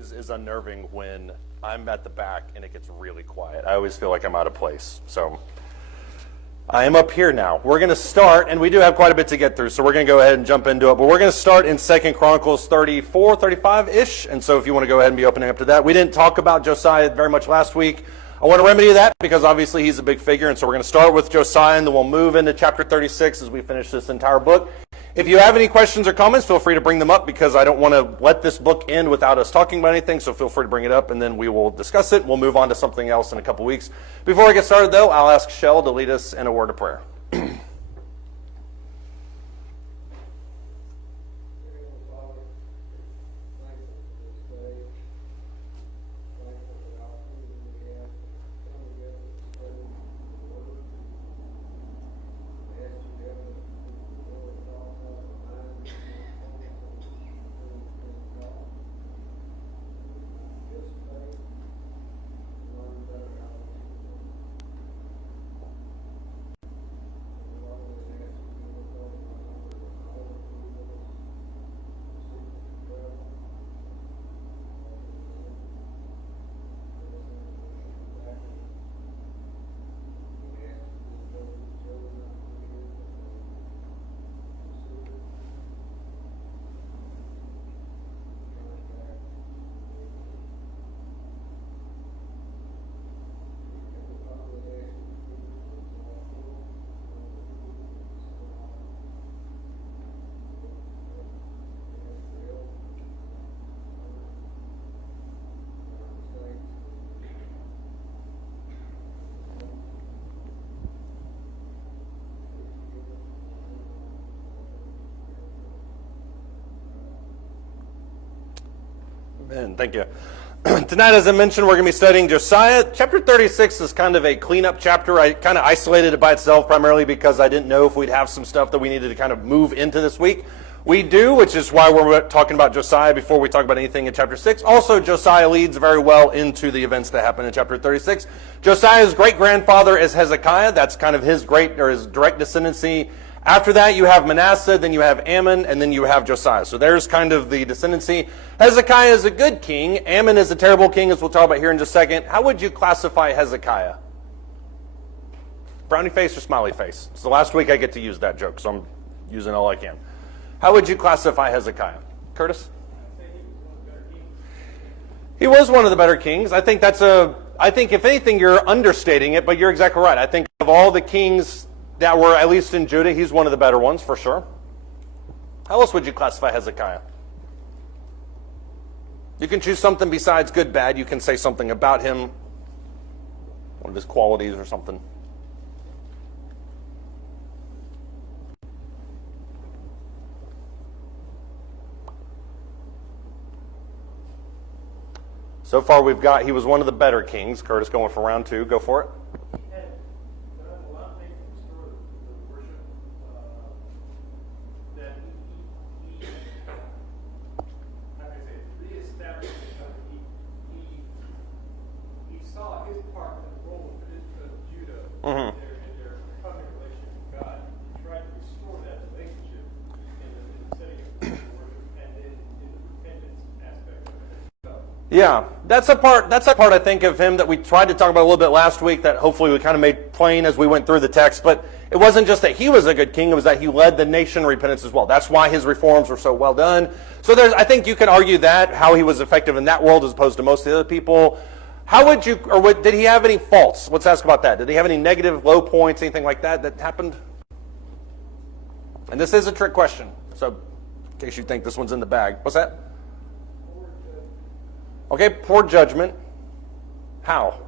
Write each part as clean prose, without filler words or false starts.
is unnerving when I'm at the back and it gets really quiet. I always feel like I'm out of place. So I am up here now. We're going to start, and we do have quite a bit to get through, so we're going to go ahead and jump into it. But we're going to start in 2 Chronicles 34, 35-ish, and so if you want to go ahead and be opening up to that. We didn't talk about Josiah very much last week. I want to remedy that because obviously he's a big figure, and so we're going to start with Josiah, and then we'll move into chapter 36 as we finish this entire book. If you have any questions or comments, feel free to bring them up because I don't want to let this book end without us talking about anything, so feel free to bring it up, and then we will discuss it. We'll move on to something else in a couple weeks. Before we get started, though, I'll ask Shell to lead us in a word of prayer. Amen. Thank you. Tonight, as I mentioned, we're going to be studying Josiah. Chapter 36 is kind of a cleanup chapter. I kind of isolated it by itself primarily because I didn't know if we'd have some stuff that we needed to kind of move into this week. We do, which is why we're talking about Josiah before we talk about anything in chapter 6. Also, Josiah leads very well into the events that happen in chapter 36. Josiah's great-grandfather is Hezekiah. That's kind of his direct descendancy. After that, you have Manasseh, then you have Ammon, and then you have Josiah. So there's kind of the descendancy. Hezekiah is a good king. Ammon is a terrible king, as we'll talk about here in just a second. How would you classify Hezekiah? Frowny face or smiley face? It's the last week I get to use that joke, so I'm using all I can. How would you classify Hezekiah? Curtis? He was one of the better kings. I think if anything, you're understating it, but you're exactly right. I think of all the kings that were at least in Judah, he's one of the better ones, for sure. How else would you classify Hezekiah? You can choose something besides good, bad. You can say something about him, one of his qualities or something. So far we've got, he was one of the better kings. Curtis going for round 2. Go for it. Mm-hmm. Their covenant relationship with God. He tried to restore that relationship in the setting of worship and in the repentance aspect of it. Yeah, that's a part I think of him that we tried to talk about a little bit last week that hopefully we kind of made plain as we went through the text. But it wasn't just that he was a good king, it was that he led the nation in repentance as well. That's why his reforms were so well done. So I think you can argue that, how he was effective in that world as opposed to most of the other people. Did he have any faults? Let's ask about that. Did he have any negative, low points, anything like that happened? And this is a trick question, so in case you think this one's in the bag. What's that? Okay, poor judgment. How?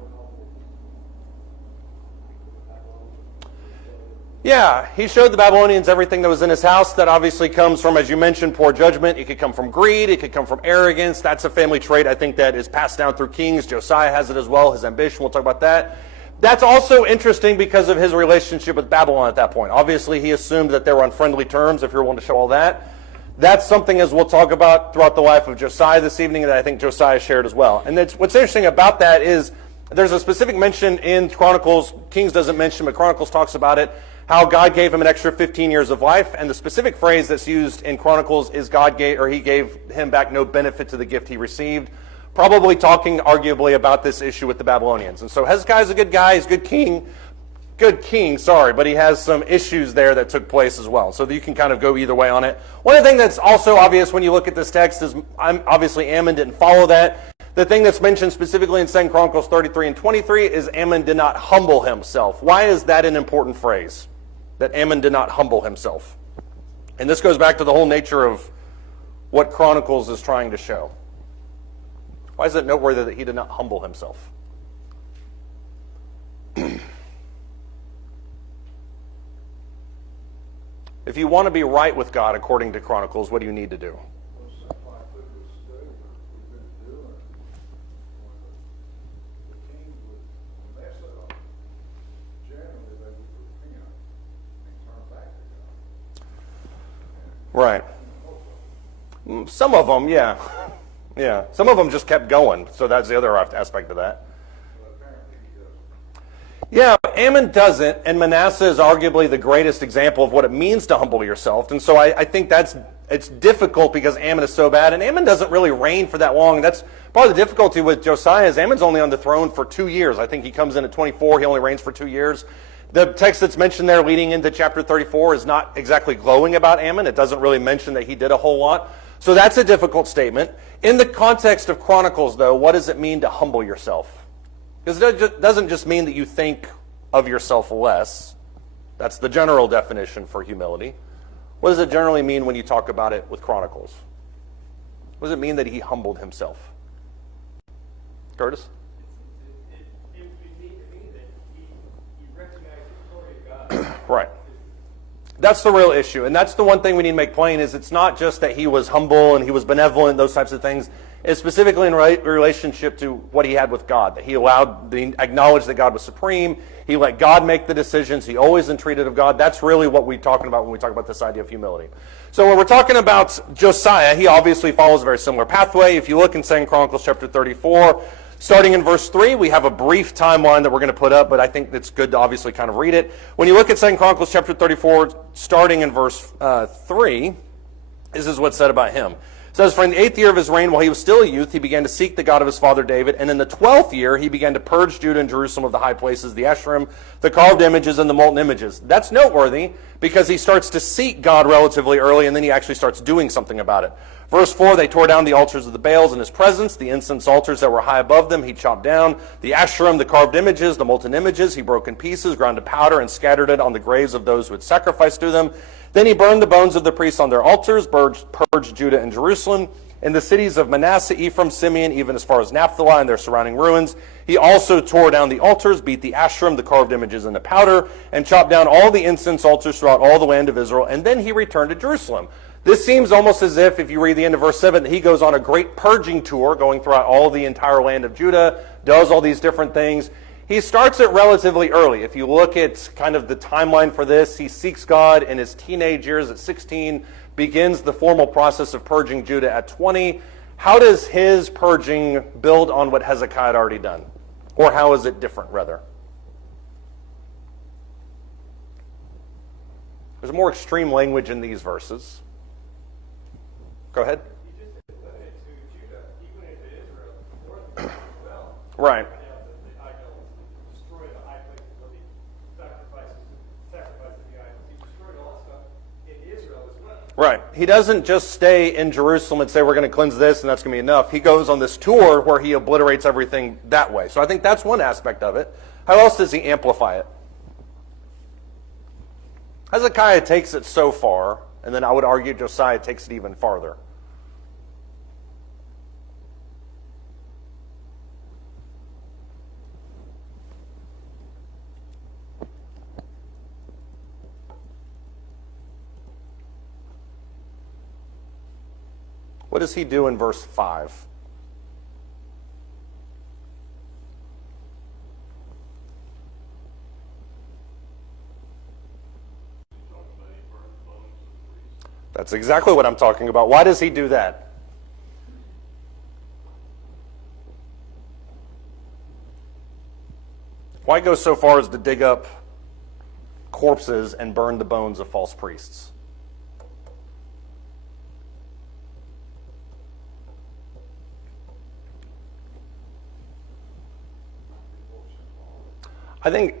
Yeah, he showed the Babylonians everything that was in his house. That obviously comes from, as you mentioned, poor judgment. It could come from greed. It could come from arrogance. That's a family trait, I think, that is passed down through kings. Josiah has it as well, his ambition. We'll talk about that. That's also interesting because of his relationship with Babylon at that point. Obviously, he assumed that they were on friendly terms, if you're willing to show all that. That's something, as we'll talk about throughout the life of Josiah this evening, that I think Josiah shared as well. And what's interesting about that is there's a specific mention in Chronicles. Kings doesn't mention, but Chronicles talks about it, how God gave him an extra 15 years of life. And the specific phrase that's used in Chronicles is he gave him back no benefit to the gift he received. probably talking arguably about this issue with the Babylonians. And so Hezekiah's a good guy, he's a good king, but he has some issues there that took place as well. So you can kind of go either way on it. One thing that's also obvious when you look at this text is obviously Ammon didn't follow that. The thing that's mentioned specifically in 2 Chronicles 33 and 23 is Ammon did not humble himself. Why is that an important phrase? That Ammon did not humble himself. And this goes back to the whole nature of what Chronicles is trying to show. Why is it noteworthy that he did not humble himself? If you want to be right with God according to Chronicles, what do you need to do? Right. Some of them, yeah. Yeah. Some of them just kept going. So that's the other aspect of that. Yeah, Ammon doesn't, and Manasseh is arguably the greatest example of what it means to humble yourself. And so I think it's difficult because Ammon is so bad, and Ammon doesn't really reign for that long. That's part of the difficulty with Josiah is Ammon's only on the throne for 2 years. I think he comes in at 24. He only reigns for 2 years. The text that's mentioned there leading into chapter 34 is not exactly glowing about Ammon. It doesn't really mention that he did a whole lot. So that's a difficult statement. In the context of Chronicles, though, what does it mean to humble yourself? Because it doesn't just mean that you think of yourself less. That's the general definition for humility. What does it generally mean when you talk about it with Chronicles? What does it mean that he humbled himself? Curtis? It would mean that he recognized the glory of God. Right. That's the real issue. And that's the one thing we need to make plain is it's not just that he was humble and he was benevolent, those types of things. It's specifically in relationship to what he had with God, that he acknowledged that God was supreme. He let God make the decisions. He always entreated of God. That's really what we're talking about when we talk about this idea of humility. So when we're talking about Josiah, he obviously follows a very similar pathway. If you look in 2 Chronicles chapter 34, starting in verse 3, we have a brief timeline that we're going to put up, but I think it's good to obviously kind of read it. When you look at 2 Chronicles chapter 34, starting in verse 3, this is what's said about him. It says, for in the 8th year of his reign, while he was still a youth, he began to seek the God of his father David. And in the 12th year, he began to purge Judah and Jerusalem of the high places, the Asherim, the carved images, and the molten images. That's noteworthy because he starts to seek God relatively early, and then he actually starts doing something about it. Verse 4, they tore down the altars of the Baals in his presence, the incense altars that were high above them he chopped down, the Asherim, the carved images, the molten images, he broke in pieces, ground to powder, and scattered it on the graves of those who had sacrificed to them. Then he burned the bones of the priests on their altars, purged Judah and Jerusalem. In the cities of Manasseh, Ephraim, Simeon, even as far as Naphtali and their surrounding ruins, he also tore down the altars, beat the Asherim, the carved images, into powder, and chopped down all the incense altars throughout all the land of Israel. And then he returned to Jerusalem. This seems almost as if you read the end of verse 7, that he goes on a great purging tour, going throughout all the entire land of Judah, does all these different things. He starts it relatively early. If you look at kind of the timeline for this, he seeks God in his teenage years at 16, begins the formal process of purging Judah at 20. How does his purging build on what Hezekiah had already done? Or how is it different, rather? There's more extreme language in these verses. Go ahead. He just limited to Judah. He went into Israel more than well. Right. The idols, destroy the high places where the sacrifices the idols. He destroyed all stuff in Israel as well. Right. He doesn't just stay in Jerusalem and say, we're going to cleanse this and that's going to be enough. He goes on this tour where he obliterates everything that way. So I think that's one aspect of it. How else does he amplify it? Hezekiah takes it so far, and then I would argue Josiah takes it even farther. What does he do in verse 5? That's exactly what I'm talking about. Why does he do that? Why go so far as to dig up corpses and burn the bones of false priests? I think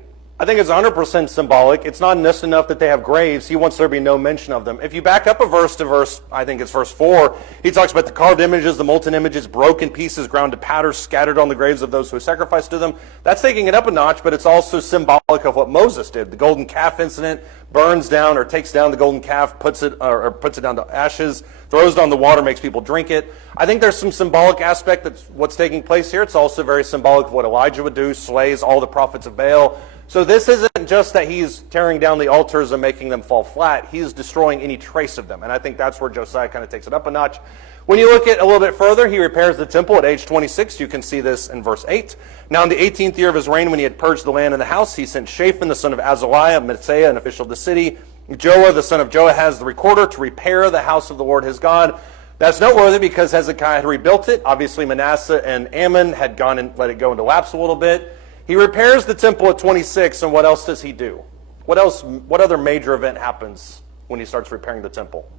it's 100% symbolic. It's not just enough that they have graves. He wants there to be no mention of them. If you back up a verse to verse, I think it's verse 4, he talks about the carved images, the molten images, broken pieces, ground to powder, scattered on the graves of those who sacrificed to them. That's taking it up a notch, but it's also symbolic of what Moses did. The golden calf incident, burns down or takes down the golden calf, puts it down to ashes, throws it on the water, makes people drink it. I think there's some symbolic aspect that's what's taking place here. It's also very symbolic of what Elijah would do, slays all the prophets of Baal. So this isn't just that he's tearing down the altars and making them fall flat. He's destroying any trace of them. And I think that's where Josiah kind of takes it up a notch. When you look at a little bit further, he repairs the temple at age 26. You can see this in verse 8. Now in the 18th year of his reign, when he had purged the land and the house, he sent Shaphan, the son of Azaliah, Maaseiah, an official of the city, Joah, the son of Joahaz, the recorder, to repair the house of the Lord his God. That's noteworthy because Hezekiah had rebuilt it. Obviously Manasseh and Ammon had gone and let it go into lapse a little bit. He repairs the temple at 26, and what else does he do? What other major event happens when he starts repairing the temple?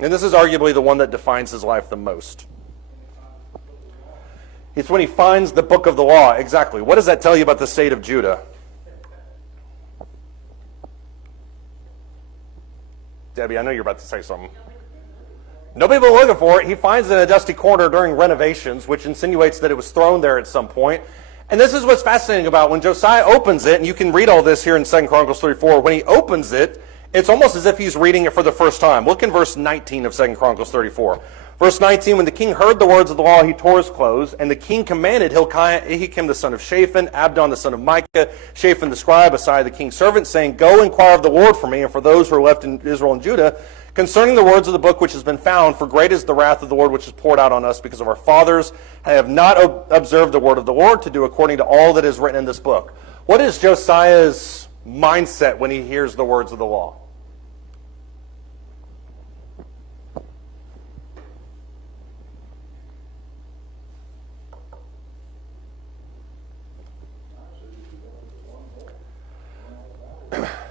And this is arguably the one that defines his life the most. It's when he finds the book of the law. Exactly. What does that tell you about the state of Judah? Debbie, I know you're about to say something. Nobody was looking for it. He finds it in a dusty corner during renovations, which insinuates that it was thrown there at some point. And this is what's fascinating about when Josiah opens it, and you can read all this here in 2 Chronicles 34. When he opens it, it's almost as if he's reading it for the first time. Look in verse 19 of 2 Chronicles 34. Verse 19, when the king heard the words of the law, he tore his clothes, and the king commanded Ahikam the son of Shaphan, Abdon the son of Micah, Shaphan the scribe, Asaiah the king's servant, saying, Go inquire of the Lord for me, and for those who are left in Israel and Judah, concerning the words of the book which has been found, for great is the wrath of the Lord which is poured out on us, because of our fathers have not observed the word of the Lord to do according to all that is written in this book. What is Josiah's mindset when he hears the words of the law?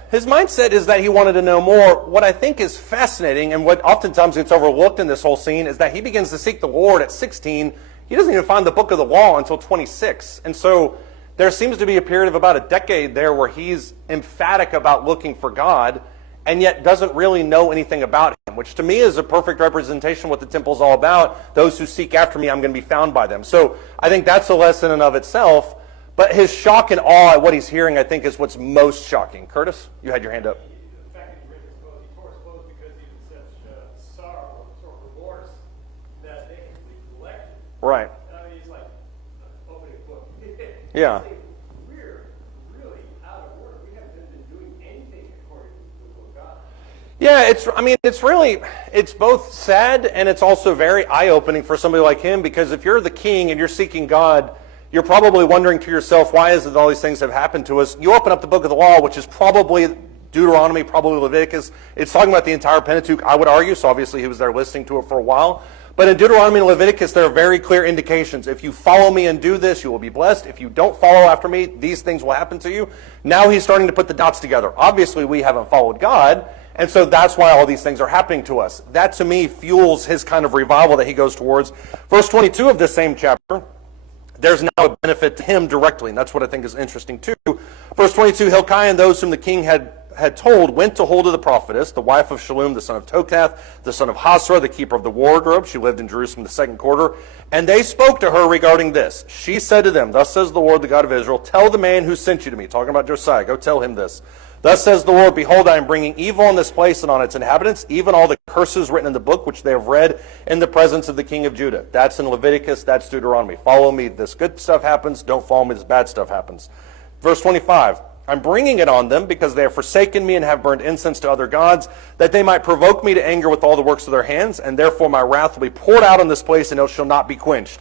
His mindset is that he wanted to know more. What I think is fascinating, and what oftentimes gets overlooked in this whole scene, is that he begins to seek the Lord at 16. He doesn't even find the book of the law until 26. And so there seems to be a period of about a decade there where he's emphatic about looking for God, and yet doesn't really know anything about him, which to me is a perfect representation of what the temple's all about. Those who seek after me, I'm going to be found by them. So I think that's a lesson in and of itself. But his shock and awe at what he's hearing, I think, is what's most shocking. Curtis, you had your hand up. The fact that he ripped his clothes, he tore his clothes because he was in such sorrow or remorse that they neglected. Right. I mean, he's like opening a book. Yeah. We're really out of order. We haven't been doing anything according to the will of God. Yeah, it's both sad and it's also very eye-opening for somebody like him, because if you're the king and you're seeking God, you're probably wondering to yourself, why is it that all these things have happened to us? You open up the book of the law, which is probably Deuteronomy, probably Leviticus. It's talking about the entire Pentateuch, I would argue, so obviously he was there listening to it for a while. But in Deuteronomy and Leviticus, there are very clear indications. If you follow me and do this, you will be blessed. If you don't follow after me, these things will happen to you. Now he's starting to put the dots together. Obviously, we haven't followed God, and so that's why all these things are happening to us. That, to me, fuels his kind of revival that he goes towards. Verse 22 of this same chapter, there's now a benefit to him directly, and that's what I think is interesting too. Verse 22, Hilkiah and those whom the king had told went to hold of the prophetess, the wife of Shallum, the son of Tokath, the son of Hasra, the keeper of the wardrobe. She lived in Jerusalem the second quarter. And they spoke to her regarding this. She said to them, Thus says the Lord, the God of Israel, tell the man who sent you to me, talking about Josiah, go tell him this. Thus says the Lord, Behold, I am bringing evil on this place and on its inhabitants, even all the curses written in the book which they have read in the presence of the king of Judah. That's in Leviticus, that's Deuteronomy. Follow me, this good stuff happens. Don't follow me, this bad stuff happens. Verse 25, I'm bringing it on them because they have forsaken me and have burned incense to other gods, that they might provoke me to anger with all the works of their hands, and therefore my wrath will be poured out on this place, and it shall not be quenched.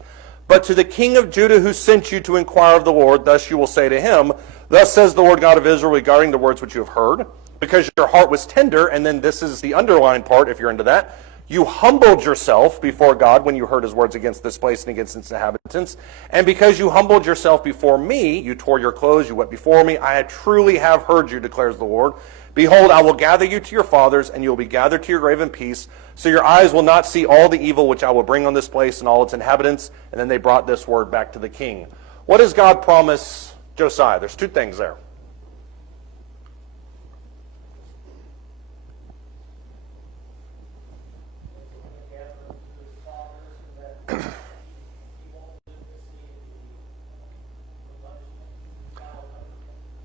But to the king of Judah who sent you to inquire of the Lord, thus you will say to him, Thus says the Lord God of Israel regarding the words which you have heard, because your heart was tender, and then this is the underlined part if you're into that, you humbled yourself before God when you heard his words against this place and against its inhabitants, and because you humbled yourself before me, you tore your clothes, you wept before me, I truly have heard you, declares the Lord. Behold, I will gather you to your fathers, and you will be gathered to your grave in peace, so your eyes will not see all the evil which I will bring on this place and all its inhabitants. And then they brought this word back to the king. What does God promise Josiah. There's two things there.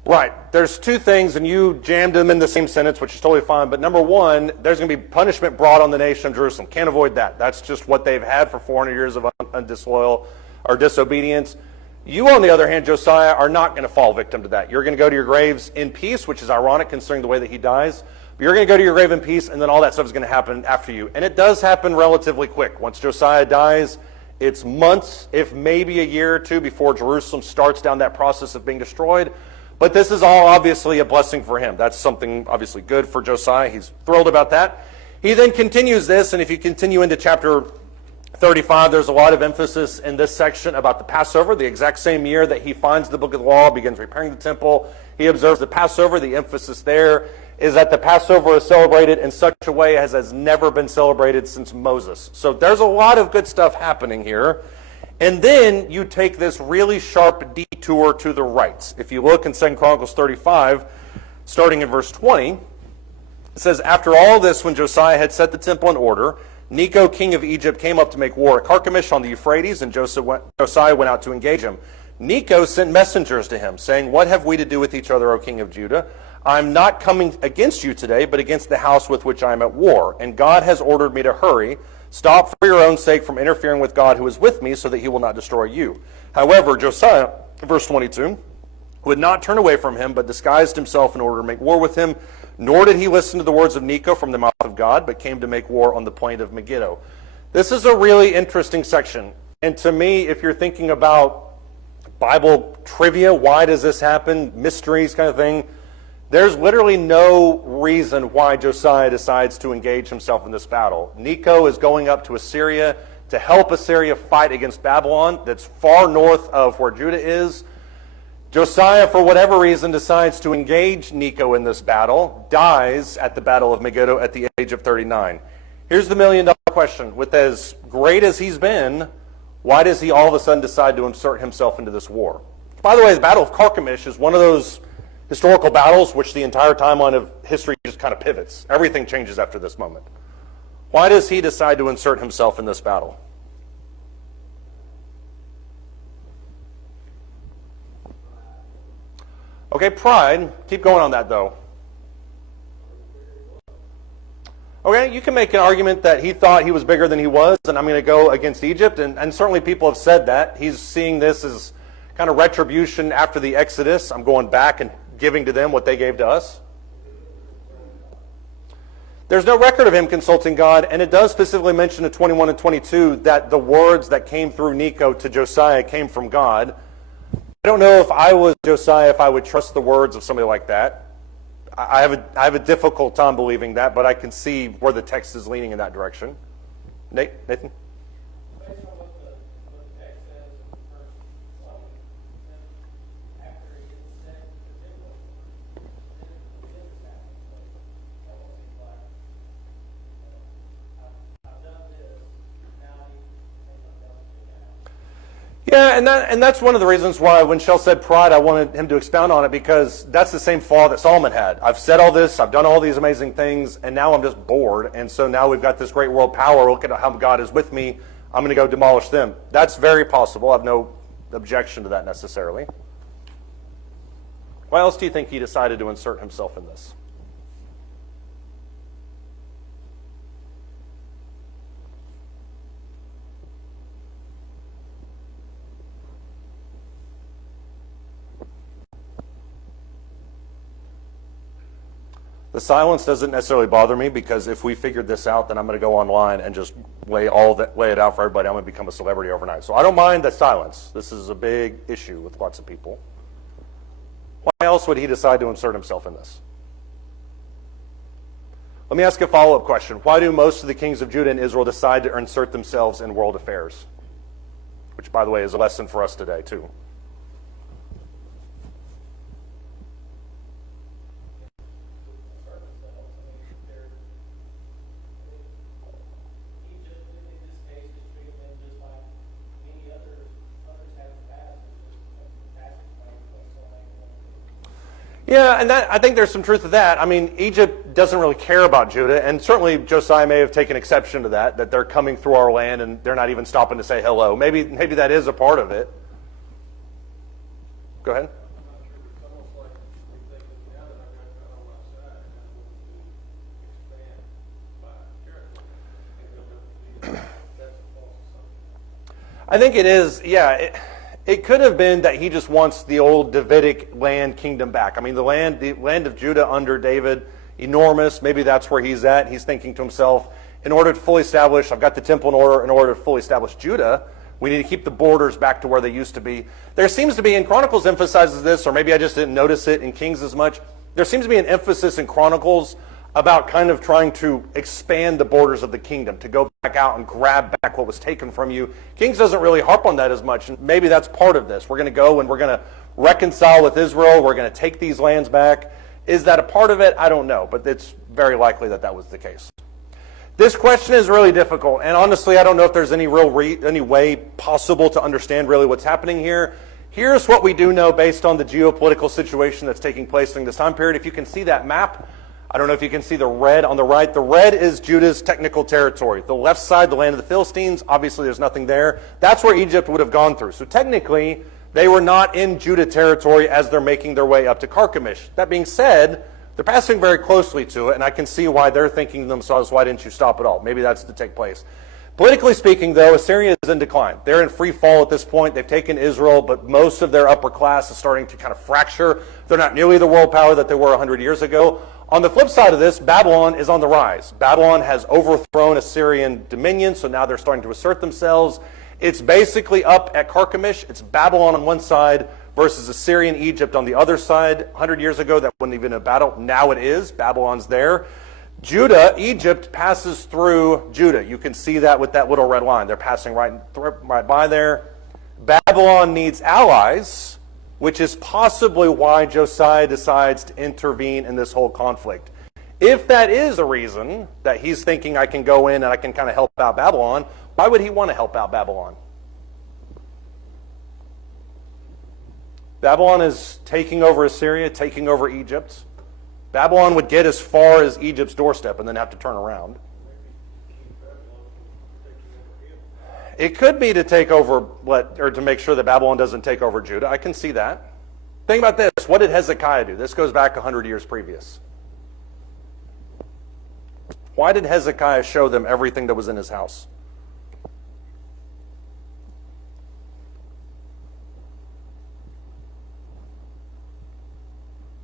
Right. There's two things, and you jammed them in the same sentence, which is totally fine. But number one, there's going to be punishment brought on the nation of Jerusalem. Can't avoid that. That's just what they've had for 400 years of disloyal or disobedience. You, on the other hand, Josiah, are not going to fall victim to that. You're going to go to your graves in peace, which is ironic considering the way that he dies. But you're going to go to your grave in peace, and then all that stuff is going to happen after you. And it does happen relatively quick. Once Josiah dies, it's months, if maybe a year or two, before Jerusalem starts down that process of being destroyed. But this is all obviously a blessing for him. That's something obviously good for Josiah. He's thrilled about that. He then continues this, and if you continue into chapter 35, there's a lot of emphasis in this section about the Passover. The exact same year that he finds the book of the law, begins repairing the temple, he observes the Passover. The emphasis there is that the Passover is celebrated in such a way as has never been celebrated since Moses. So there's a lot of good stuff happening here. And then you take this really sharp detour to the right. If you look in 2 Chronicles 35, starting in verse 20, it says, after all this, when Josiah had set the temple in order, Necho, king of Egypt, came up to make war at Carchemish on the Euphrates, and Josiah went out to engage him. Necho sent messengers to him, saying, what have we to do with each other, O king of Judah? I'm not coming against you today, but against the house with which I am at war. And God has ordered me to hurry. Stop for your own sake from interfering with God who is with me, so that he will not destroy you. However, Josiah, verse 22, would not turn away from him, but disguised himself in order to make war with him. Nor did he listen to the words of Necho from the mouth of God, but came to make war on the plain of Megiddo. This is a really interesting section. And to me, if you're thinking about Bible trivia, why does this happen, mysteries kind of thing, there's literally no reason why Josiah decides to engage himself in this battle. Necho is going up to Assyria to help Assyria fight against Babylon that's far north of where Judah is. Josiah, for whatever reason, decides to engage Necho in this battle, dies at the Battle of Megiddo at the age of 39. Here's the million-dollar question. With as great as he's been, why does he all of a sudden decide to insert himself into this war? By the way, the Battle of Carchemish is one of those historical battles which the entire timeline of history just kind of pivots. Everything changes after this moment. Why does he decide to insert himself in this battle? Okay, pride. Keep going on that, though. Okay, you can make an argument that he thought he was bigger than he was, and I'm going to go against Egypt, and certainly people have said that. He's seeing this as kind of retribution after the Exodus. I'm going back and giving to them what they gave to us. There's no record of him consulting God, and it does specifically mention in 21 and 22 that the words that came through Necho to Josiah came from God. I don't know if I was Josiah, if I would trust the words of somebody like that. I have a difficult time believing that, but I can see where the text is leaning in that direction. Nathan? Based on what the text says in verse 20, then after he gets sent to Nineveh, then this happens. So it almost seems like, I've done this, now I need something else to do now. Yeah, and that's one of the reasons why when Shell said pride, I wanted him to expound on it, because that's the same flaw that Solomon had. I've said all this, I've done all these amazing things, and now I'm just bored. And so now we've got this great world power. Look at how God is with me. I'm going to go demolish them. That's very possible. I have no objection to that necessarily. Why else do you think he decided to insert himself in this? The silence doesn't necessarily bother me, because if we figured this out, then I'm going to go online and just lay it out for everybody. I'm going to become a celebrity overnight. So I don't mind the silence. This is a big issue with lots of people. Why else would he decide to insert himself in this? Let me ask a follow-up question. Why do most of the kings of Judah and Israel decide to insert themselves in world affairs? Which, by the way, is a lesson for us today, too. Yeah, and I think there's some truth to that. I mean, Egypt doesn't really care about Judah, and certainly Josiah may have taken exception to that they're coming through our land and they're not even stopping to say hello. Maybe that is a part of it. Go ahead. I'm not sure, but it's almost like we think that now that I've got God on my side, I'm going to expand my territory. That's a false assumption. I think it is, yeah. It could have been that he just wants the old Davidic land kingdom back. I mean, the land of Judah under David, enormous. Maybe that's where he's at. He's thinking to himself, in order to fully establish, I've got the temple in order, in order to fully establish Judah, we need to keep the borders back to where they used to be. There seems to be, and Chronicles emphasizes this, or maybe I just didn't notice it in Kings as much, there seems to be an emphasis in Chronicles about kind of trying to expand the borders of the kingdom, to go back out and grab back what was taken from you. Kings doesn't really harp on that as much, and maybe that's part of this. We're going to go and we're going to reconcile with Israel. We're going to take these lands back. Is that a part of it? I don't know, but it's very likely that that was the case. This question is really difficult, and honestly, I don't know if there's any any way possible to understand really what's happening here. Here's what we do know based on the geopolitical situation that's taking place during this time period. If you can see that map, I don't know if you can see the red on the right. The red is Judah's technical territory. The left side, the land of the Philistines, obviously there's nothing there. That's where Egypt would have gone through. So technically, they were not in Judah territory as they're making their way up to Carchemish. That being said, they're passing very closely to it, and I can see why they're thinking to themselves, why didn't you stop at all? Maybe that's to take place. Politically speaking, though, Assyria is in decline. They're in free fall at this point. They've taken Israel, but most of their upper class is starting to kind of fracture. They're not nearly the world power that they were 100 years ago. On the flip side of this, Babylon is on the rise. Babylon has overthrown Assyrian dominion, so now they're starting to assert themselves. It's basically up at Carchemish. It's Babylon on one side versus Assyrian Egypt on the other side. 100 years ago, that wasn't even a battle. Now it is. Babylon's there. Judah, Egypt, passes through Judah. You can see that with that little red line. They're passing right by there. Babylon needs allies, which is possibly why Josiah decides to intervene in this whole conflict. If that is the reason that he's thinking I can go in and I can kind of help out Babylon, why would he want to help out Babylon? Babylon is taking over Assyria, taking over Egypt. Babylon would get as far as Egypt's doorstep and then have to turn around. It could be to take over, or to make sure that Babylon doesn't take over Judah. I can see that. Think about this. What did Hezekiah do? This goes back 100 years previous. Why did Hezekiah show them everything that was in his house?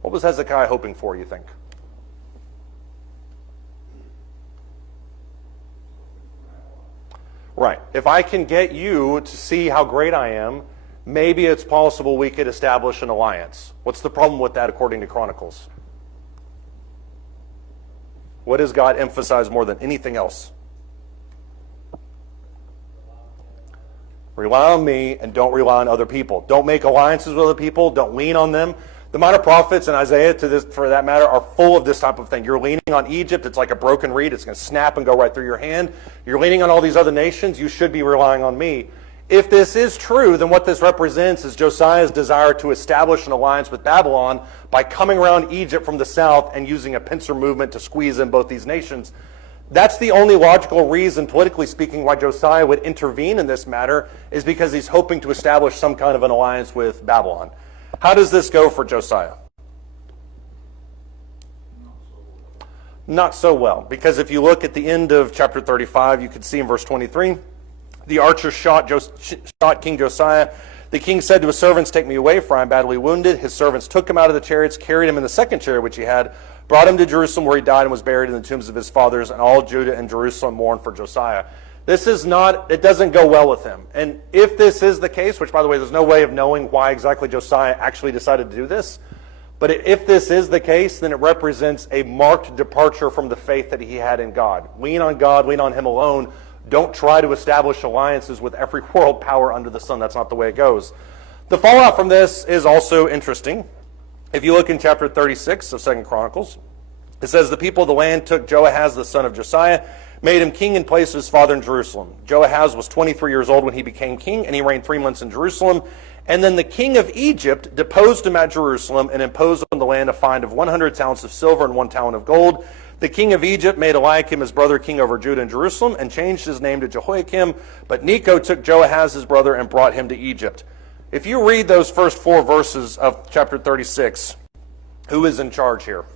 What was Hezekiah hoping for, you think? Right. If I can get you to see how great I am, maybe it's possible we could establish an alliance. What's the problem with that according to Chronicles? What does God emphasize more than anything else? Rely on me and don't rely on other people. Don't make alliances with other people. Don't lean on them. The minor prophets and Isaiah, for that matter, are full of this type of thing. You're leaning on Egypt. It's like a broken reed. It's going to snap and go right through your hand. You're leaning on all these other nations. You should be relying on me. If this is true, then what this represents is Josiah's desire to establish an alliance with Babylon by coming around Egypt from the south and using a pincer movement to squeeze in both these nations. That's the only logical reason, politically speaking, why Josiah would intervene in this matter, is because he's hoping to establish some kind of an alliance with Babylon. How does this go for Josiah? Not so well, because if you look at the end of chapter 35, you can see in verse 23, the archer shot King Josiah. The king said to his servants, "Take me away, for I am badly wounded." His servants took him out of the chariots, carried him in the second chariot which he had, brought him to Jerusalem, where he died and was buried in the tombs of his fathers, and all Judah and Jerusalem mourned for Josiah. It doesn't go well with him. And if this is the case, which by the way, there's no way of knowing why exactly Josiah actually decided to do this, but if this is the case, then it represents a marked departure from the faith that he had in God. Lean on God, lean on him alone. Don't try to establish alliances with every world power under the sun. That's not the way it goes. The fallout from this is also interesting. If you look in chapter 36 of 2 Chronicles, it says, "The people of the land took Joahaz the son of Josiah made him king in place of his father in Jerusalem. Joahaz was 23 years old when he became king, and he reigned 3 months in Jerusalem. And then the king of Egypt deposed him at Jerusalem and imposed on the land a fine of 100 talents of silver and 1 talent of gold. The king of Egypt made Eliakim his brother king over Judah and Jerusalem and changed his name to Jehoiakim. But Necho took Joahaz his brother and brought him to Egypt. If you read those first 4 verses of chapter 36, who is in charge here?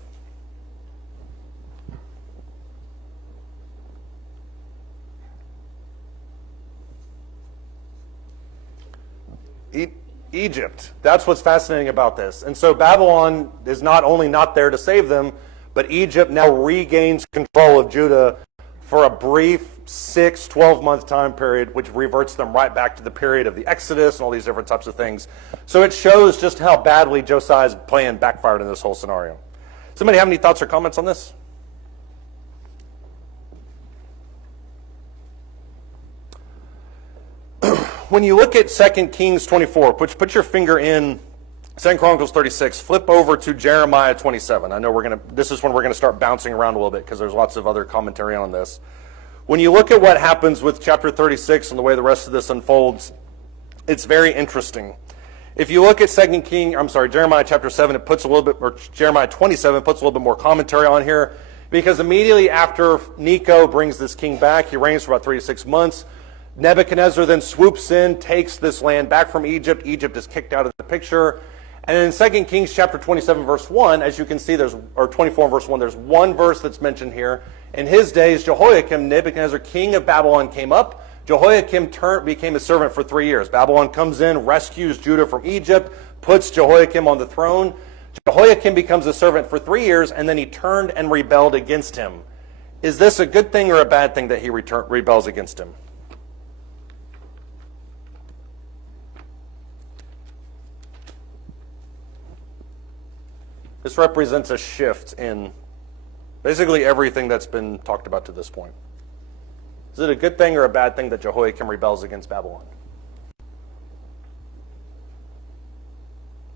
Egypt. That's what's fascinating about this. And so Babylon is not only not there to save them, but Egypt now regains control of Judah for a brief 12-month time period, which reverts them right back to the period of the Exodus and all these different types of things. So it shows just how badly Josiah's plan backfired in this whole scenario. Somebody have any thoughts or comments on this? When you look at 2 Kings 24, put your finger in 2 Chronicles 36, flip over to Jeremiah 27. I know this is when we're going to start bouncing around a little bit because there's lots of other commentary on this. When you look at what happens with chapter 36 and the way the rest of this unfolds, it's very interesting. If you look at Jeremiah chapter 7, it puts a little bit, or Jeremiah 27 puts a little bit more commentary on here, because immediately after Necho brings this king back, he reigns for about 3 to 6 months. Nebuchadnezzar then swoops in, takes this land back from Egypt. Egypt is kicked out of the picture. And in 2 Kings chapter 27, verse 1, as you can see, or 24 verse 1, there's one verse that's mentioned here. In his days, Jehoiakim, Nebuchadnezzar, king of Babylon, came up. Jehoiakim became a servant for 3 years. Babylon comes in, rescues Judah from Egypt, puts Jehoiakim on the throne. Jehoiakim becomes a servant for 3 years, and then he turned and rebelled against him. Is this a good thing or a bad thing that he rebels against him? This represents a shift in basically everything that's been talked about to this point. Is it a good thing or a bad thing that Jehoiakim rebels against Babylon?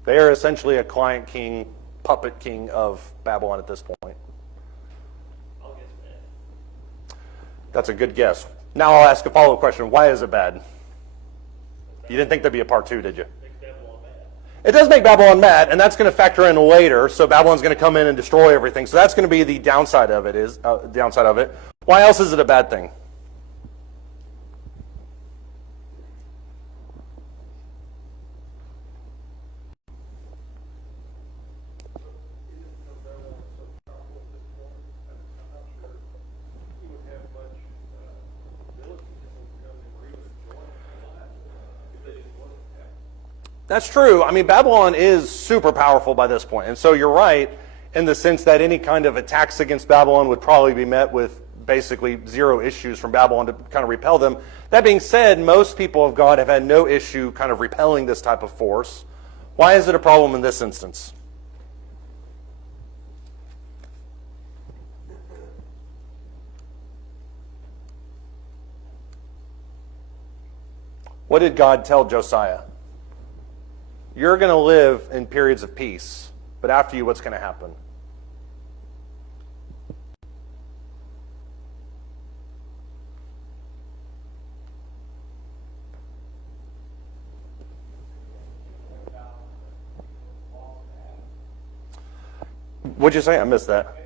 They are essentially a client king, puppet king of Babylon at this point. I'll guess bad. That's a good guess. Now I'll ask a follow-up question. Why is it bad? You didn't think there'd be a part 2, did you? Make Babylon bad. It does make Babylon mad, and that's going to factor in later. So Babylon's going to come in and destroy everything. So that's going to be the downside of it. Why else is it a bad thing? That's true. I mean, Babylon is super powerful by this point. And so you're right in the sense that any kind of attacks against Babylon would probably be met with basically zero issues from Babylon to kind of repel them. That being said, most people of God have had no issue kind of repelling this type of force. Why is it a problem in this instance? What did God tell Josiah? You're going to live in periods of peace, but after you, what's going to happen? What'd you say? I missed that.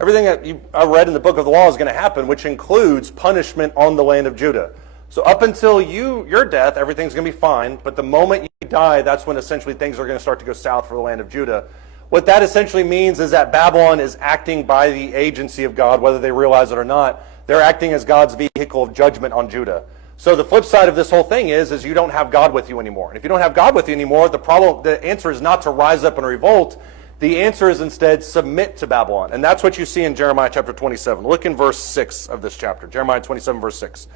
Everything that I read in the book of the law is going to happen, which includes punishment on the land of Judah. So up until your death, everything's going to be fine. But the moment you die, that's when essentially things are going to start to go south for the land of Judah. What that essentially means is that Babylon is acting by the agency of God, whether they realize it or not. They're acting as God's vehicle of judgment on Judah. So the flip side of this whole thing is you don't have God with you anymore. And if you don't have God with you anymore, the answer is not to rise up and revolt. The answer is instead submit to Babylon. And that's what you see in Jeremiah chapter 27. Look in verse 6 of this chapter. Jeremiah 27, verse 6.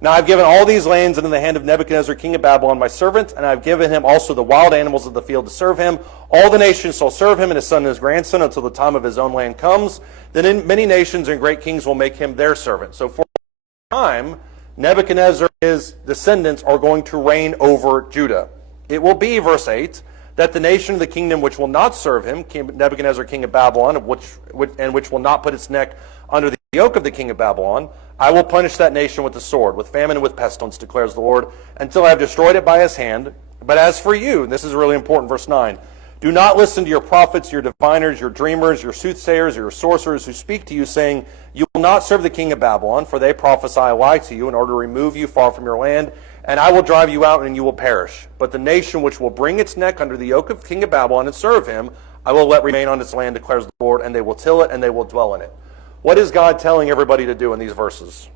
Now I've given all these lands into the hand of Nebuchadnezzar, king of Babylon, my servant, and I've given him also the wild animals of the field to serve him. All the nations shall serve him, and his son and his grandson, until the time of his own land comes. Then many nations and great kings will make him their servant. So for a time, Nebuchadnezzar and his descendants are going to reign over Judah. It will be, verse 8, that the nation of the kingdom which will not serve him, Nebuchadnezzar, king of Babylon, which will not put its neck under the yoke of the king of Babylon, I will punish that nation with the sword, with famine, and with pestilence, declares the Lord, until I have destroyed it by his hand. But as for you," and this is really important, verse 9, "do not listen to your prophets, your diviners, your dreamers, your soothsayers, or your sorcerers who speak to you, saying, 'You will not serve the king of Babylon,' for they prophesy a lie to you in order to remove you far from your land, and I will drive you out, and you will perish. But the nation which will bring its neck under the yoke of the king of Babylon and serve him, I will let remain on its land, declares the Lord, and they will till it, and they will dwell in it." What is God telling everybody to do in these verses?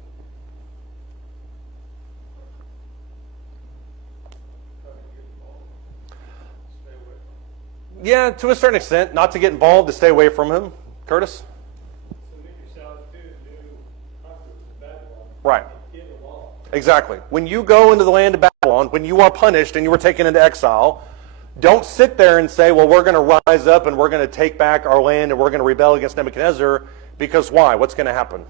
Yeah, to a certain extent, not to get involved, to stay away from him. Curtis? Submit yourselves to the new conquerors of Babylon. Right. Give the law. Exactly. When you go into the land of Babylon, when you are punished and you were taken into exile, don't sit there and say, well, we're going to rise up and we're going to take back our land and we're going to rebel against Nebuchadnezzar, because why? What's going to happen?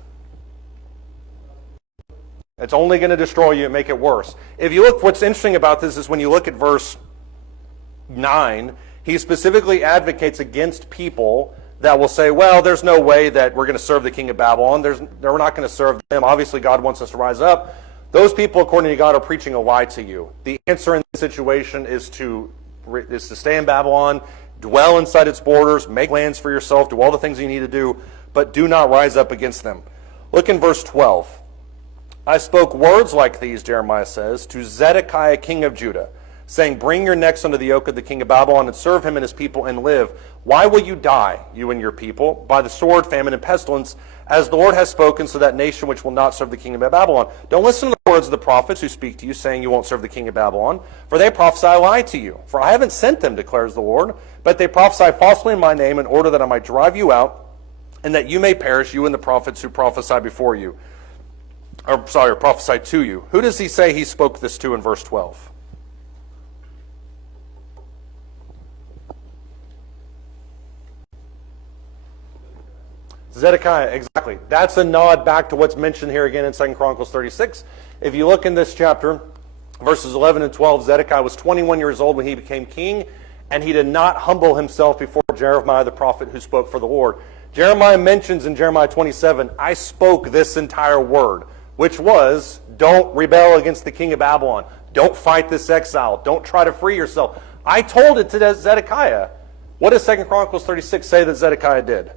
It's only going to destroy you and make it worse. If you look, what's interesting about this is when you look at verse 9, he specifically advocates against people that will say, well, there's no way that we're going to serve the king of Babylon. We're not going to serve them. Obviously, God wants us to rise up. Those people, according to God, are preaching a lie to you. The answer in this situation is to stay in Babylon, dwell inside its borders, make lands for yourself, do all the things you need to do, but do not rise up against them. Look in verse 12. "I spoke words like these," Jeremiah says, "to Zedekiah, king of Judah, saying, 'Bring your necks under the yoke of the king of Babylon and serve him and his people and live. Why will you die, you and your people, by the sword, famine, and pestilence, as the Lord has spoken, so that nation which will not serve the king of Babylon?' Don't listen to the words of the prophets who speak to you, saying you won't serve the king of Babylon, for they prophesy a lie to you. For I haven't sent them, declares the Lord, but they prophesy falsely in my name in order that I might drive you out, and that you may perish, you and the prophets who prophesy before you." Or prophesy to you. Who does he say he spoke this to in verse 12? Zedekiah, exactly. That's a nod back to what's mentioned here again in 2 Chronicles 36. If you look in this chapter, verses 11 and 12, Zedekiah was 21 years old when he became king, and he did not humble himself before Jeremiah the prophet who spoke for the Lord. Jeremiah mentions in Jeremiah 27, "I spoke this entire word," which was, don't rebel against the king of Babylon. Don't fight this exile. Don't try to free yourself. I told it to Zedekiah. What does 2 Chronicles 36 say that Zedekiah did?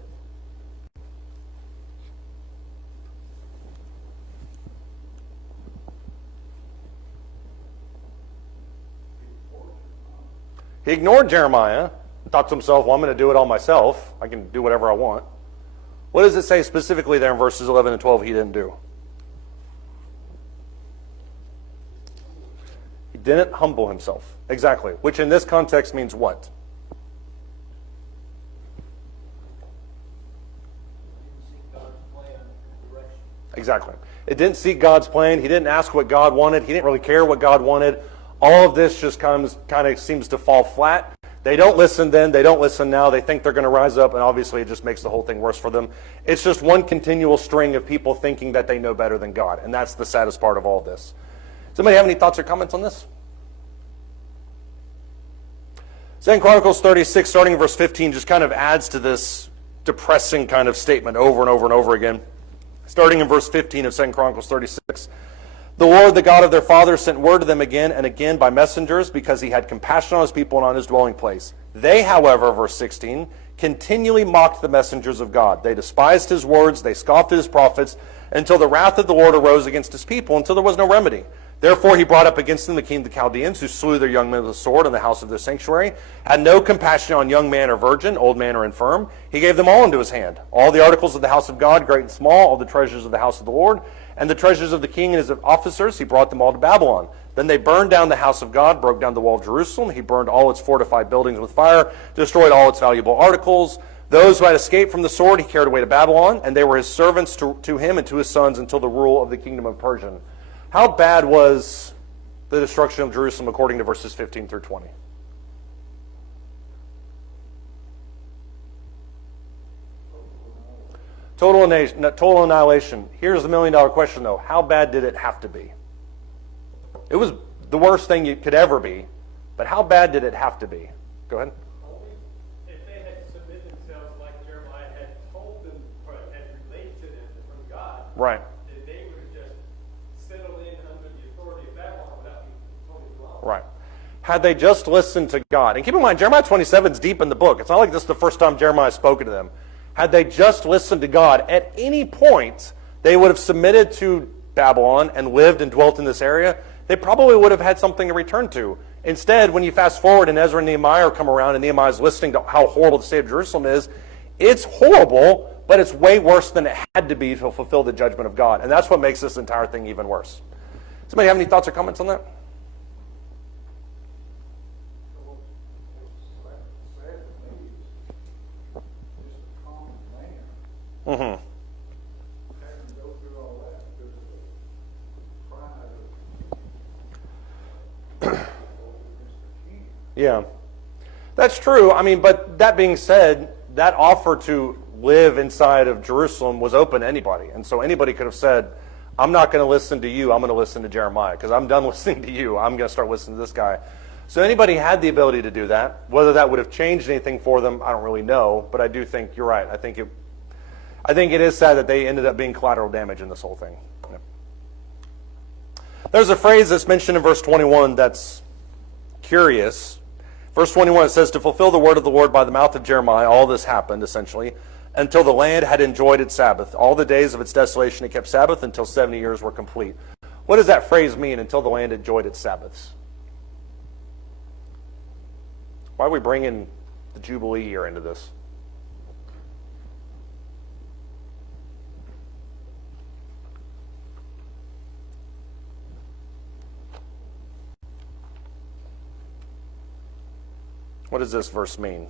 He ignored Jeremiah, thought to himself, well, I'm going to do it all myself. I can do whatever I want. What does it say specifically there in verses 11 and 12 he didn't do? He didn't humble himself. Exactly. Which in this context means what? Exactly. It didn't seek God's plan. He didn't ask what God wanted. He didn't really care what God wanted. All of this just kind of seems to fall flat. They don't listen then. They don't listen now. They think they're going to rise up, and obviously it just makes the whole thing worse for them. It's just one continual string of people thinking that they know better than God, and that's the saddest part of all this. Somebody have any thoughts or comments on this? 2 Chronicles 36, starting in verse 15, just kind of adds to this depressing kind of statement over and over and over again. Starting in verse 15 of 2 Chronicles 36. "The Lord, the God of their fathers, sent word to them again and again by messengers, because he had compassion on his people and on his dwelling place. They, however," verse 16, "continually mocked the messengers of God. They despised his words, they scoffed at his prophets, until the wrath of the Lord arose against his people, until there was no remedy. Therefore he brought up against them the king of the Chaldeans, who slew their young men with the sword in the house of their sanctuary, had no compassion on young man or virgin, old man or infirm. He gave them all into his hand. All the articles of the house of God, great and small, all the treasures of the house of the Lord, and the treasures of the king and his officers, he brought them all to Babylon. Then they burned down the house of God, broke down the wall of Jerusalem. He burned all its fortified buildings with fire, destroyed all its valuable articles. Those who had escaped from the sword he carried away to Babylon, and they were his servants to him and to his sons until the rule of the kingdom of Persia." How bad was the destruction of Jerusalem according to verses 15 through 20? Total annihilation. Here's the million-dollar question, though. How bad did it have to be? It was the worst thing it could ever be, but how bad did it have to be? Go ahead. Only if they had submitted themselves like Jeremiah had told them or had relayed to them from God, Right. then they would have just settled in under the authority of Babylon without being totally wrong. Right. Had they just listened to God, and keep in mind, Jeremiah 27 is deep in the book. It's not like this is the first time Jeremiah has spoken to them. Had they just listened to God, at any point, they would have submitted to Babylon and lived and dwelt in this area. They probably would have had something to return to. Instead, when you fast forward and Ezra and Nehemiah come around and Nehemiah is listening to how horrible the state of Jerusalem is, it's horrible, but it's way worse than it had to be to fulfill the judgment of God. And that's what makes this entire thing even worse. Somebody have any thoughts or comments on that? Mm-hmm. Yeah, that's true. I mean, but that being said, that offer to live inside of Jerusalem was open to anybody. And so anybody could have said, I'm not going to listen to you. I'm going to listen to Jeremiah because I'm done listening to you. I'm going to start listening to this guy. So anybody had the ability to do that. Whether that would have changed anything for them, I don't really know. But I do think you're right. I think it is sad that they ended up being collateral damage in this whole thing. Yeah. There's a phrase that's mentioned in verse 21 that's curious. Verse 21, it says, to fulfill the word of the Lord by the mouth of Jeremiah, all this happened, essentially, until the land had enjoyed its Sabbath. All the days of its desolation it kept Sabbath until 70 years were complete. What does that phrase mean, until the land enjoyed its Sabbaths? Why are we bringing the Jubilee year into this? What does this verse mean?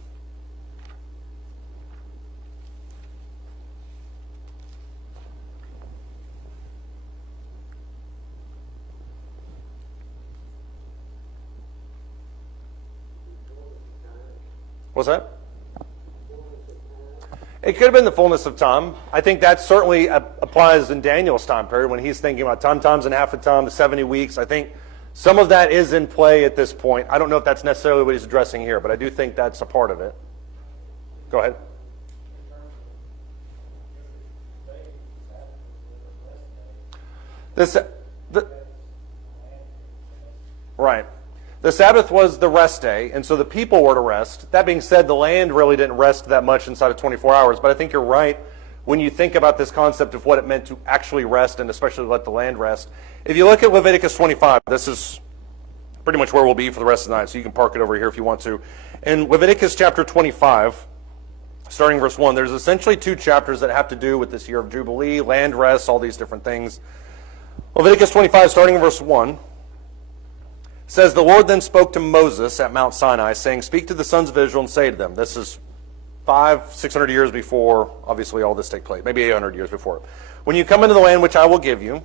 What's that? It could have been the fullness of time. I think that certainly applies in Daniel's time period when he's thinking about times and half a time, the 70 weeks. I think some of that is in play at this point. I don't know if that's necessarily what he's addressing here, but I do think that's a part of it. Go ahead. Right. The Sabbath was the rest day, and so the people were to rest. That being said, the land really didn't rest that much inside of 24 hours, but I think you're right when you think about this concept of what it meant to actually rest and especially let the land rest. If you look at Leviticus 25, this is pretty much where we'll be for the rest of the night, so you can park it over here if you want to. In Leviticus chapter 25, starting verse 1, there's essentially two chapters that have to do with this year of Jubilee, land rest, all these different things. Leviticus 25, starting in verse 1, says, the Lord then spoke to Moses at Mount Sinai, saying, speak to the sons of Israel and say to them, this is 600 years before, obviously, all this take place, maybe 800 years before. When you come into the land which I will give you,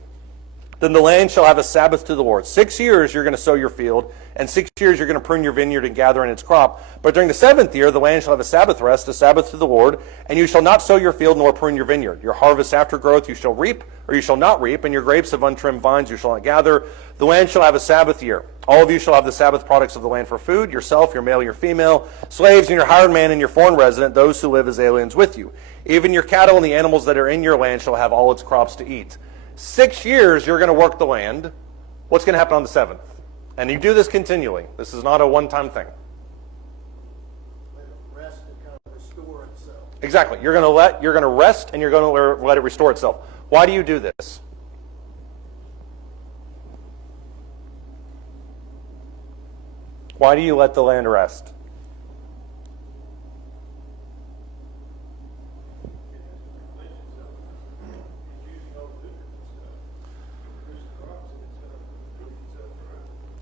then the land shall have a Sabbath to the Lord. 6 years you're going to sow your field, and 6 years you're going to prune your vineyard and gather in its crop. But during the 7th year, the land shall have a Sabbath rest, a Sabbath to the Lord, and you shall not sow your field nor prune your vineyard. Your harvest after growth you shall reap, or you shall not reap, and your grapes of untrimmed vines you shall not gather. The land shall have a Sabbath year. All of you shall have the Sabbath products of the land for food, yourself, your male, your female, slaves, and your hired man, and your foreign resident, those who live as aliens with you. Even your cattle and the animals that are in your land shall have all its crops to eat. 6 years you're going to work the land. What's going to happen on the 7th? And you do this continually. This is not a one-time thing. Let it rest and kind of restore itself. Exactly. You're going to rest and you're going to let it restore itself. Why do you do this? Why do you let the land rest?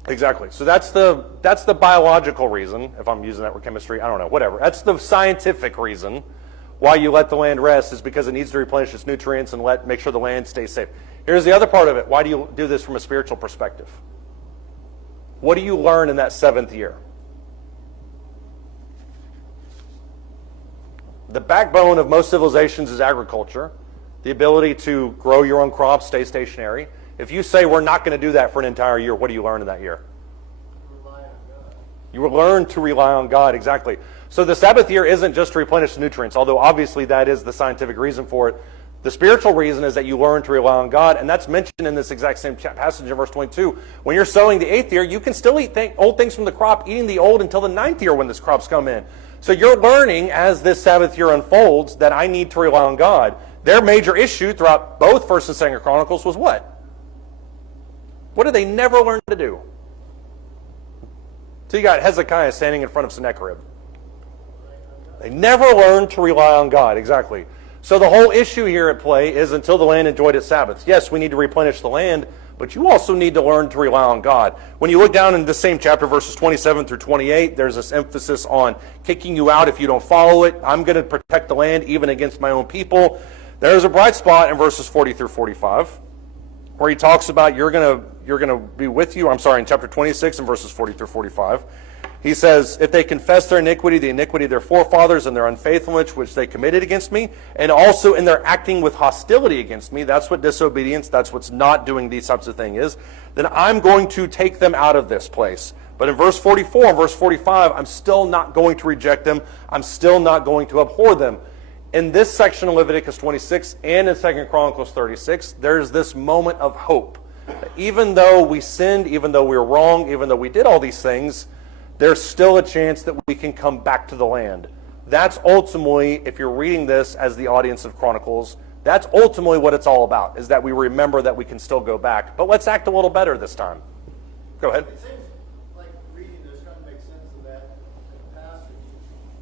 Exactly. So that's the biological reason, if I'm using that for chemistry, I don't know, whatever. That's the scientific reason why you let the land rest, is because it needs to replenish its nutrients and make sure the land stays safe. Here's the other part of it. Why do you do this from a spiritual perspective? What do you learn in that 7th year? The backbone of most civilizations is agriculture, the ability to grow your own crops, stay stationary. If you say we're not going to do that for an entire year, what do you learn in that year? Rely on God. You learn to rely on God, exactly. So the Sabbath year isn't just to replenish the nutrients, although obviously that is the scientific reason for it. The spiritual reason is that you learn to rely on God, and that's mentioned in this exact same passage in verse 22. When you're sowing the 8th year, you can still eat old things from the crop, eating the old until the 9th year when this crops come in. So you're learning as this Sabbath year unfolds that I need to rely on God. Their major issue throughout both 1st and 2nd Chronicles was what? What did they never learn to do? So you got Hezekiah standing in front of Sennacherib. They never learned to rely on God, exactly. So the whole issue here at play is until the land enjoyed its Sabbath. Yes, we need to replenish the land, but you also need to learn to rely on God. When you look down in the same chapter, verses 27 through 28, there's this emphasis on kicking you out if you don't follow it. I'm going to protect the land even against my own people. There's a bright spot in verses 40 through 45 where he talks about you're going to be with you. I'm sorry, in chapter 26 and verses 40 through 45. He says, if they confess their iniquity, the iniquity of their forefathers and their unfaithfulness which they committed against me, and also in their acting with hostility against me, that's what disobedience, that's what's not doing these types of things is, then I'm going to take them out of this place. But in verse 44 and verse 45, I'm still not going to reject them. I'm still not going to abhor them. In this section of Leviticus 26 and in 2 Chronicles 36, there's this moment of hope. Even though we sinned, even though we were wrong, even though we did all these things, there's still a chance that we can come back to the land. That's ultimately, if you're reading this as the audience of Chronicles, that's ultimately what it's all about, is that we remember that we can still go back. But let's act a little better this time. Go ahead. It seems like reading this kind of makes sense of that passage,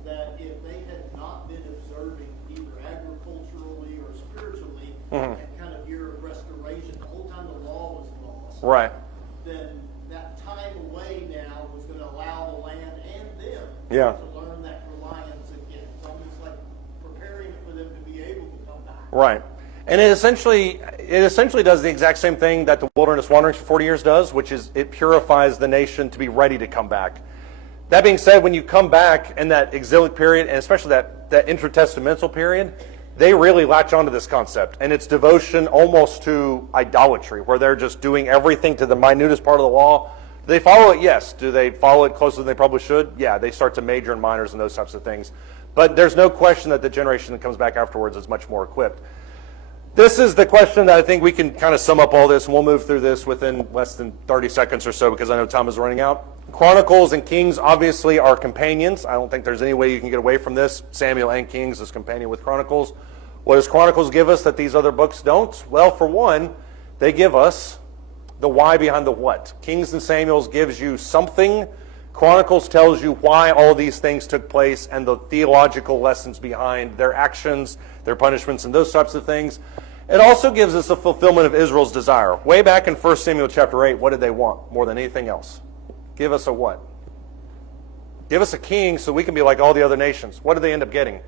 that if they had not been observing either agriculturally or spiritually, that kind of year of restoration, the whole time the law was lost, Right. then that time away now was going to allow the land and them Yeah. to learn that reliance again. So I'm just like preparing for them to be able to come back. Right. And it essentially does the exact same thing that the wilderness wandering for 40 years does, which is it purifies the nation to be ready to come back. That being said, when you come back in that exilic period, and especially that intertestamental period, they really latch onto this concept. And it's devotion almost to idolatry, where they're just doing everything to the minutest part of the law. Do they follow it? Yes. Do they follow it closer than they probably should? Yeah, they start to major in minors and those types of things. But there's no question that the generation that comes back afterwards is much more equipped. This is the question that I think we can kind of sum up all this, and we'll move through this within less than 30 seconds or so because I know time is running out. Chronicles and Kings obviously are companions. I don't think there's any way you can get away from this. Samuel and Kings is companion with Chronicles. What does Chronicles give us that these other books don't? Well, for one, they give us the why behind the what. Kings and Samuels gives you something. Chronicles tells you why all these things took place and the theological lessons behind their actions, their punishments, and those types of things. It also gives us a fulfillment of Israel's desire. Way back in 1 Samuel chapter 8, what did they want more than anything else? Give us a what? Give us a king so we can be like all the other nations. What did they end up getting?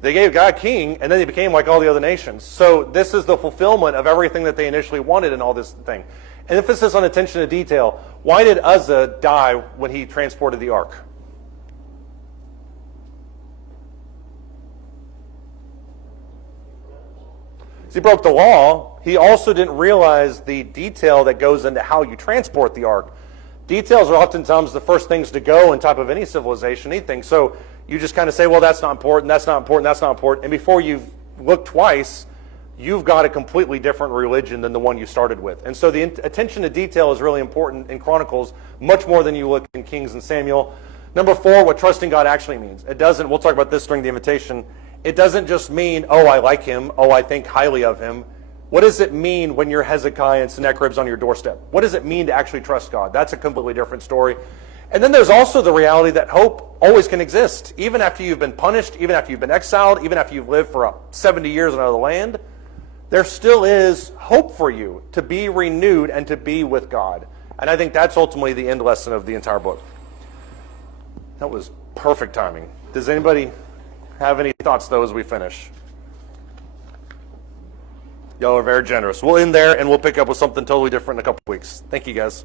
They gave God a king, and then they became like all the other nations. So this is the fulfillment of everything that they initially wanted in all this thing. An emphasis on attention to detail. Why did Uzzah die when he transported the ark? He broke the law. He also didn't realize the detail that goes into how you transport the ark. Details are oftentimes the first things to go in type of any civilization, anything. So you just kind of say, well, that's not important, that's not important, that's not important. And before you've looked twice, you've got a completely different religion than the one you started with. And so the attention to detail is really important in Chronicles, much more than you look in Kings and Samuel. Number 4, what trusting God actually means. It doesn't, we'll talk about this during the invitation, it doesn't just mean, oh, I like him, oh, I think highly of him. What does it mean when you're Hezekiah and Sennacherib's on your doorstep? What does it mean to actually trust God? That's a completely different story. And then there's also the reality that hope always can exist. Even after you've been punished, even after you've been exiled, even after you've lived for 70 years in another land, there still is hope for you to be renewed and to be with God. And I think that's ultimately the end lesson of the entire book. That was perfect timing. Does anybody have any thoughts, though, as we finish? Y'all are very generous. We'll end there, and we'll pick up with something totally different in a couple weeks. Thank you, guys.